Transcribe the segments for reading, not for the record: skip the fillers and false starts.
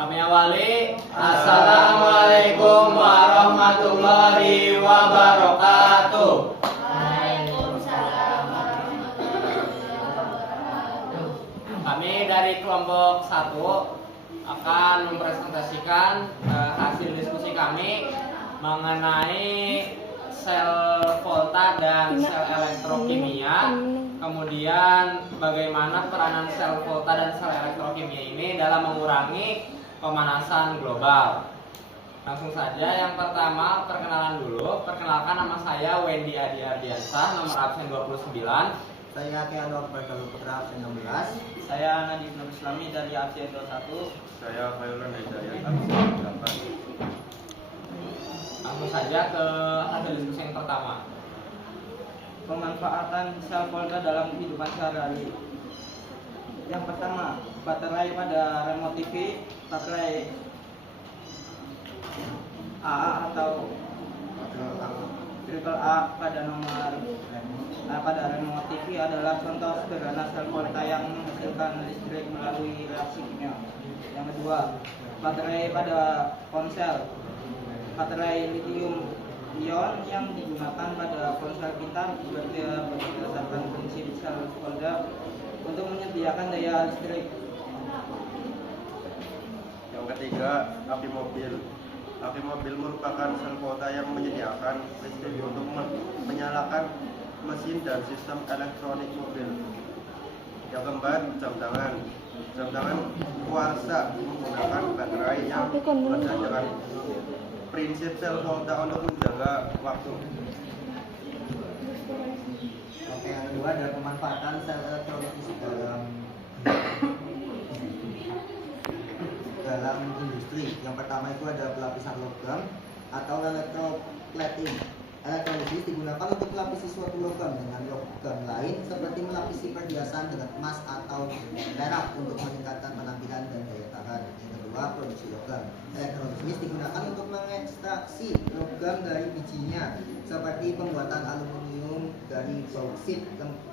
Kami awali. Assalamualaikum warahmatullahi wabarakatuh. Waalaikumsalam warahmatullahi wabarakatuh. Kami dari kelompok 1 akan mempresentasikan hasil diskusi kami mengenai sel volta dan sel elektrokimia. Kemudian bagaimana peranan sel volta dan sel elektrokimia ini dalam mengurangi pemanasan global. Langsung saja, yang pertama perkenalan dulu. Perkenalkan, nama saya Wendy Adi Ardiansah, nomor absen 29. Saya Keanu Akbar Putra absen 16. Saya Nadif Nur Islami dari absen 21. Saya Khairul Hidayat absen 8. Langsung saja ke hasil diskusi yang pertama. Pemanfaatan sel volta dalam kehidupan sehari-hari. Yang pertama, baterai pada remote TV, baterai AA atau triple A pada pada remote TV adalah contoh sederhana sel volta yang menghasilkan listrik melalui reaksi kimia. Yang kedua, baterai pada ponsel, baterai lithium ion yang digunakan pada ponsel pintar berdasarkan prinsip sel volta untuk menyediakan daya listrik. Yang ketiga, api mobil. Api mobil merupakan sel volta yang menyediakan listrik untuk menyalakan mesin dan sistem elektronik mobil. Yang keempat, jam tangan. Jam tangan kuarsa menggunakan baterai yang ada dengan prinsip sel volta untuk menjaga waktu. Oke, yang kedua adalah pemanfaatan sel elektrolisis dalam industri. Yang pertama itu ada pelapisan logam atau electroplating. Elektrolisis digunakan untuk melapisi suatu logam dengan logam lain, seperti melapisi perhiasan dengan emas atau perak untuk meningkatkan penampilan dan daya tahan. Yang kedua, produksi logam. Elektrolisis digunakan untuk mengekstraksi logam dari bijinya, seperti pembuatan aluminium dari bauksit,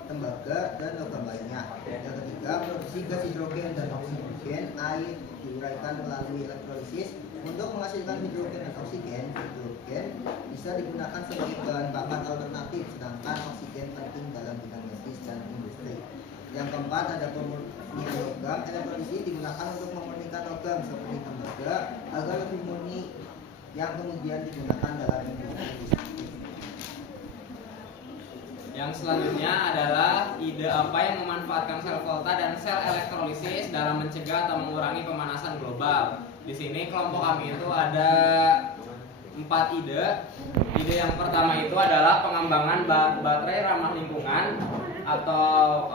tembaga, dan logam lainnya. Yang ketiga, produksi gas hidrogen dan oksigen. Air diuraikan melalui elektrolisis untuk menghasilkan hidrogen dan oksigen. Hidrogen bisa digunakan sebagai bahan bakar alternatif, sedangkan oksigen penting dalam bidang medis dan industri. Yang keempat ada pemurnian logam. Elektrolisis digunakan untuk memurnikan logam seperti tembaga agar lebih murni, yang kemudian digunakan dalam industri. Yang selanjutnya adalah ide apa yang memanfaatkan sel volta dan sel elektrolisis dalam mencegah atau mengurangi pemanasan global. Di sini kelompok kami itu ada 4 ide. Ide yang pertama itu adalah pengembangan baterai ramah lingkungan atau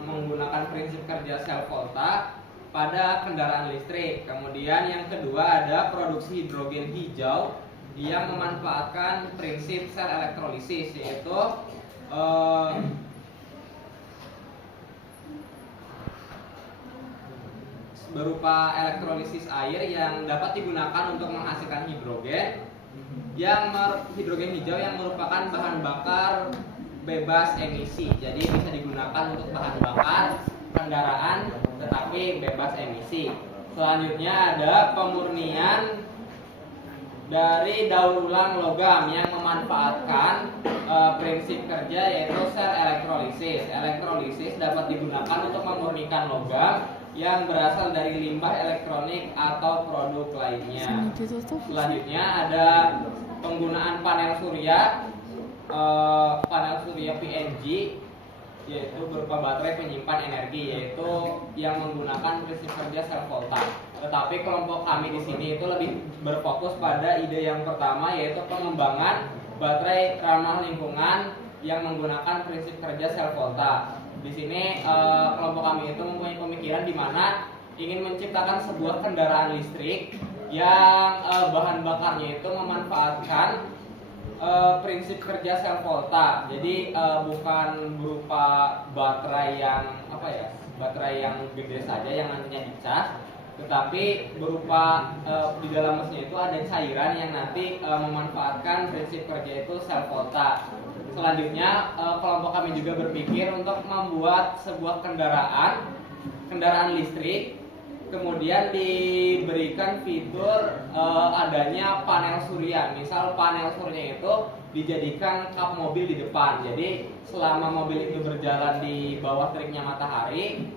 menggunakan prinsip kerja sel volta pada kendaraan listrik. Kemudian yang kedua ada produksi hidrogen hijau yang memanfaatkan prinsip sel elektrolisis, yaitu berupa elektrolisis air yang dapat digunakan untuk menghasilkan hidrogen hidrogen hijau yang merupakan bahan bakar bebas emisi. Jadi bisa digunakan untuk bahan bakar kendaraan tetapi bebas emisi. Selanjutnya ada pemurnian dari daur ulang logam yang memanfaatkan prinsip kerja yaitu sel elektrolisis. Elektrolisis dapat digunakan untuk memurnikan logam yang berasal dari limbah elektronik atau produk lainnya. Selanjutnya ada penggunaan panel surya PNG, yaitu berupa baterai penyimpan energi, yaitu yang menggunakan prinsip kerja sel volta. Tetapi kelompok kami di sini itu lebih berfokus pada ide yang pertama, yaitu pengembangan baterai ramah lingkungan yang menggunakan prinsip kerja sel volta. Di sini kelompok kami itu mempunyai pemikiran di mana ingin menciptakan sebuah kendaraan listrik yang bahan bakarnya itu memanfaatkan prinsip kerja sel volta. Jadi bukan berupa baterai yang gede saja yang nantinya dicas, tetapi berupa di dalam mesinnya itu ada cairan yang nanti memanfaatkan prinsip kerja itu sel volta. Selanjutnya kelompok kami juga berpikir untuk membuat sebuah kendaraan listrik kemudian diberikan fitur adanya panel surya. Misal panel surya itu dijadikan kap mobil di depan. Jadi selama mobil itu berjalan di bawah teriknya matahari,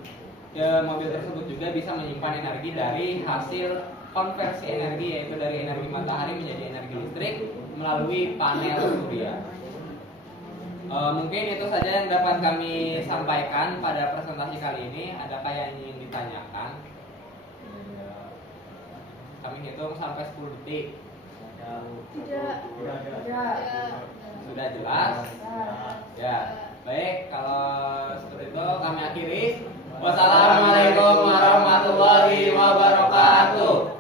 mobil tersebut juga bisa menyimpan energi dari hasil konversi energi, yaitu dari energi matahari menjadi energi listrik melalui panel surya. Mungkin itu saja yang dapat kami sampaikan pada presentasi kali ini. Adakah yang ingin ditanyakan? Kami hitung sampai 10 detik. Tidak. Sudah jelas? Ya. Baik, kalau seperti itu kami akhiri. Wassalamualaikum warahmatullahi wabarakatuh.